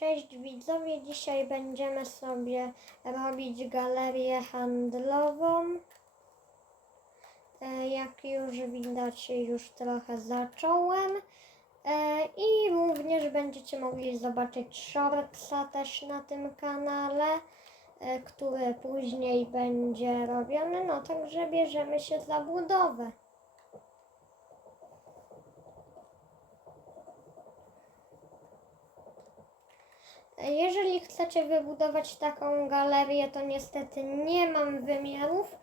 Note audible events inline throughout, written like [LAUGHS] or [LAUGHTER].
Cześć widzowie, dzisiaj będziemy sobie robić galerię handlową. E, Jak już widać, już trochę zacząłem. E, I również będziecie mogli zobaczyć shortsa też na tym kanale, e, który później będzie robiony. No także bierzemy się za budowę. Jeżeli chcecie wybudować taką galerię, to niestety nie mam wymiarów,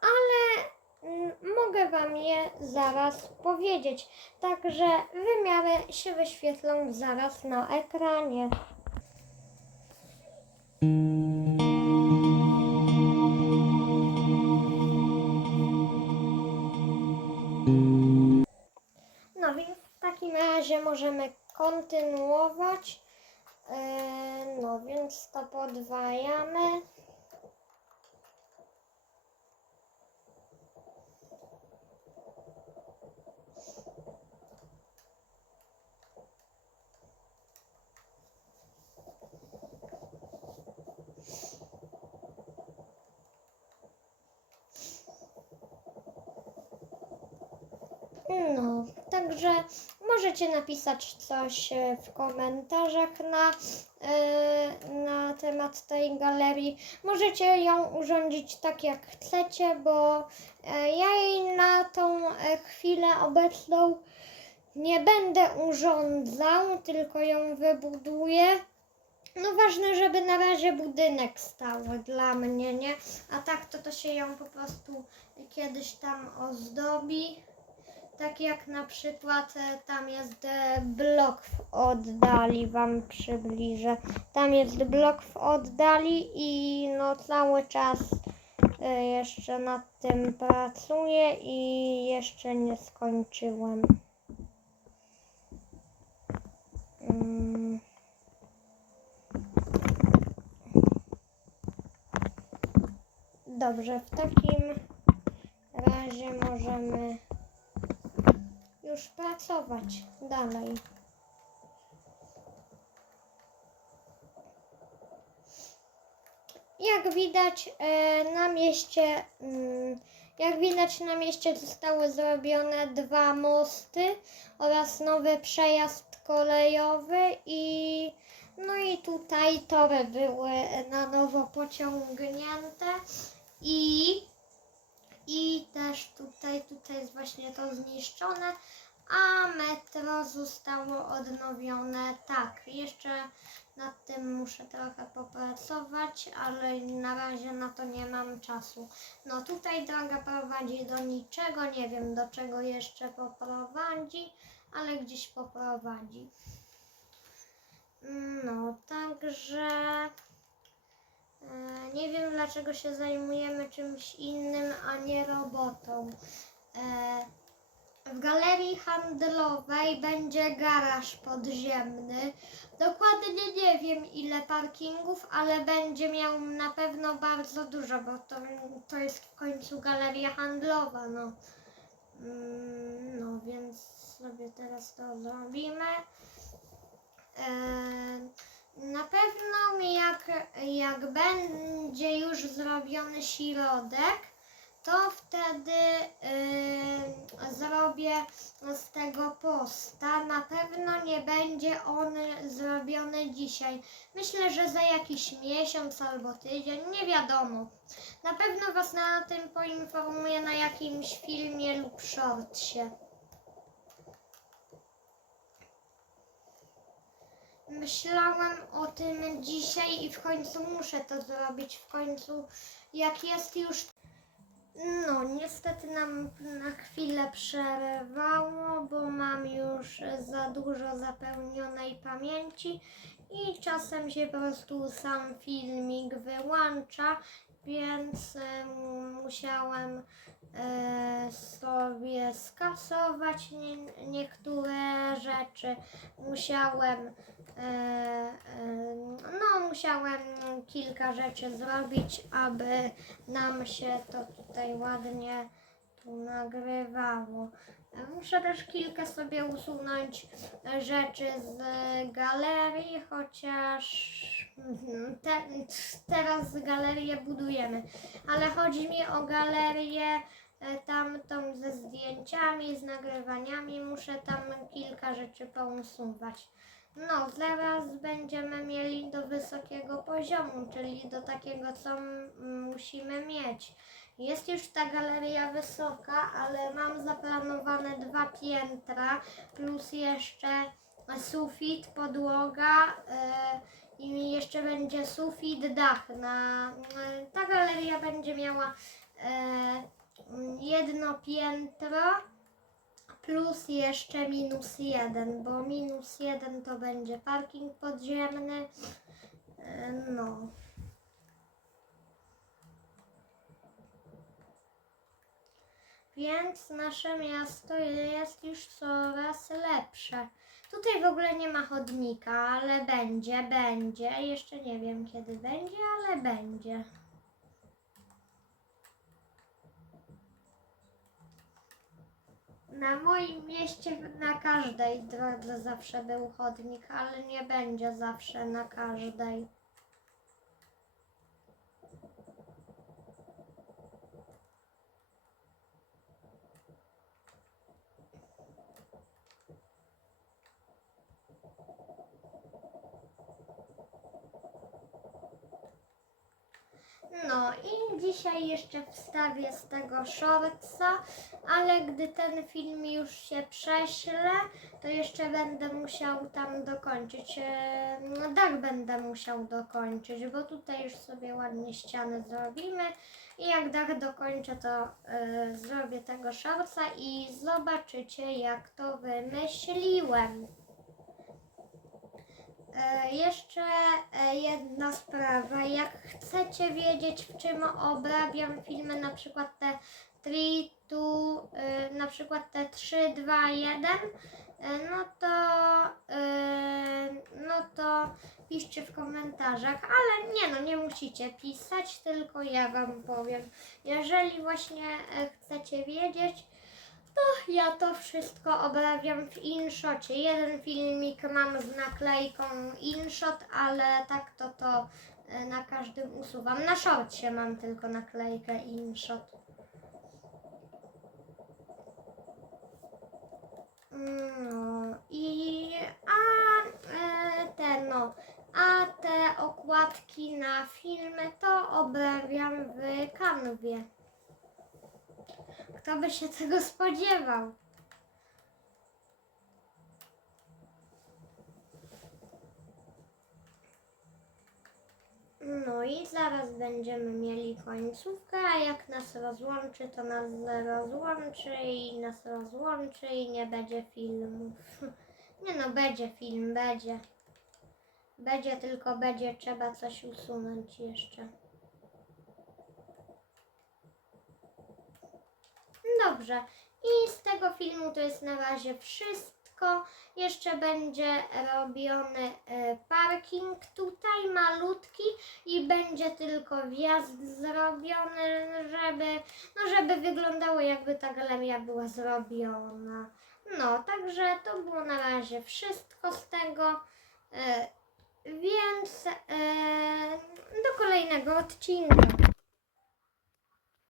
ale mm, mogę Wam je zaraz powiedzieć. Także wymiary się wyświetlą zaraz na ekranie. No więc w takim razie możemy kontynuować. Yy, No więc to podwajamy. No, także możecie napisać coś e, w komentarzach na, e, na temat tej galerii. Możecie ją urządzić tak jak chcecie, bo e, ja jej na tą chwilę obecną nie będę urządzał, tylko ją wybuduję. No ważne, żeby na razie budynek stał dla mnie, nie? A tak to to się ją po prostu kiedyś tam ozdobi. Tak jak na przykład e, tam jest e, blok w oddali, Wam przybliżę. Tam jest blok w oddali i no cały czas e, jeszcze nad tym pracuję i jeszcze nie skończyłem. Mm. Dobrze, w takim razie możemy już pracować dalej. Jak widać e, na mieście, mm, jak widać na mieście zostały zrobione dwa mosty oraz nowy przejazd kolejowy i no i tutaj tory były na nowo pociągnięte i i też tutaj, tutaj jest właśnie to zniszczone, a metro zostało odnowione. Tak, jeszcze nad tym muszę trochę popracować, ale na razie na to nie mam czasu. No tutaj droga prowadzi do niczego, nie wiem do czego jeszcze poprowadzi, ale gdzieś poprowadzi. No, także Nie wiem dlaczego się zajmujemy czymś innym, a nie robotą. E, W galerii handlowej będzie garaż podziemny. Dokładnie nie wiem ile parkingów, ale będzie miał na pewno bardzo dużo, bo to, to jest w końcu galeria handlowa. No, Mm, no więc sobie teraz to zrobimy. E, na pewno jak, jak będzie już zrobiony środek, to wtedy y, zrobię z tego posta. Na pewno nie będzie on zrobiony dzisiaj. Myślę, że za jakiś miesiąc albo tydzień, nie wiadomo. Na pewno Was na tym poinformuję na jakimś filmie lub shortsie. Myślałam o tym dzisiaj i w końcu muszę to zrobić. W końcu, jak jest już. No, niestety nam na chwilę przerwało, bo mam już za dużo zapełnionej pamięci i czasem się po prostu sam filmik wyłącza, więc em, musiałem sobie skasować nie, niektóre rzeczy. Musiałem e, e, no musiałem kilka rzeczy zrobić, aby nam się to tutaj ładnie tu nagrywało. E, Muszę też kilka sobie usunąć e, rzeczy z galerii, chociaż mhm, te, teraz galerię budujemy. Ale chodzi mi o galerię e, tamtą ze zdjęciami, z nagrywaniami. Muszę tam kilka rzeczy pousuwać. No, zaraz będziemy mieli do wysokiego poziomu, czyli do takiego, co musimy mieć. Jest już ta galeria wysoka, ale mam zaplanowane dwa piętra, plus jeszcze sufit, podłoga e, i jeszcze będzie sufit, dach. Na, e, ta galeria będzie miała e, jedno piętro plus jeszcze minus jeden, bo minus jeden to będzie parking podziemny. No. Więc nasze miasto jest już coraz lepsze. Tutaj w ogóle nie ma chodnika, ale będzie, będzie. Jeszcze nie wiem kiedy będzie, ale będzie. Na moim mieście na każdej drodze zawsze był chodnik, ale nie będzie zawsze na każdej. No i dzisiaj jeszcze wstawię z tego shortsa, ale gdy ten film już się prześle, to jeszcze będę musiał tam dokończyć. e, No dach będę musiał dokończyć, bo tutaj już sobie ładnie ściany zrobimy i jak dach dokończę, to e, zrobię tego shortsa i zobaczycie jak to wymyśliłem. E, jeszcze e, jedna sprawa. Jak chcecie wiedzieć, w czym obrabiam filmy, na przykład te 3, tu, e, na przykład te 3, 2, 1, e, no to, e, no to piszcie w komentarzach, ale nie no, nie musicie pisać, tylko ja Wam powiem. Jeżeli właśnie e, chcecie wiedzieć, to ja to wszystko obrabiam w InShocie. Jeden filmik mam z naklejką InShot, ale tak to to e, na każdym usuwam. Na shortcie mam tylko naklejkę InShot. No i a e, te no, a te okładki na filmy to obrabiam w Canwie. Kto by się tego spodziewał? No i zaraz będziemy mieli końcówkę, a jak nas rozłączy, to nas rozłączy i nas rozłączy i nie będzie filmów. [LAUGHS] Nie no, będzie film, będzie. Będzie, tylko będzie trzeba coś usunąć jeszcze. Dobrze. I z tego filmu to jest na razie wszystko. Jeszcze będzie robiony e, parking tutaj malutki i będzie tylko wjazd zrobiony, żeby, no żeby wyglądało jakby ta galeria była zrobiona. No, także to było na razie wszystko z tego. E, więc e, do kolejnego odcinka.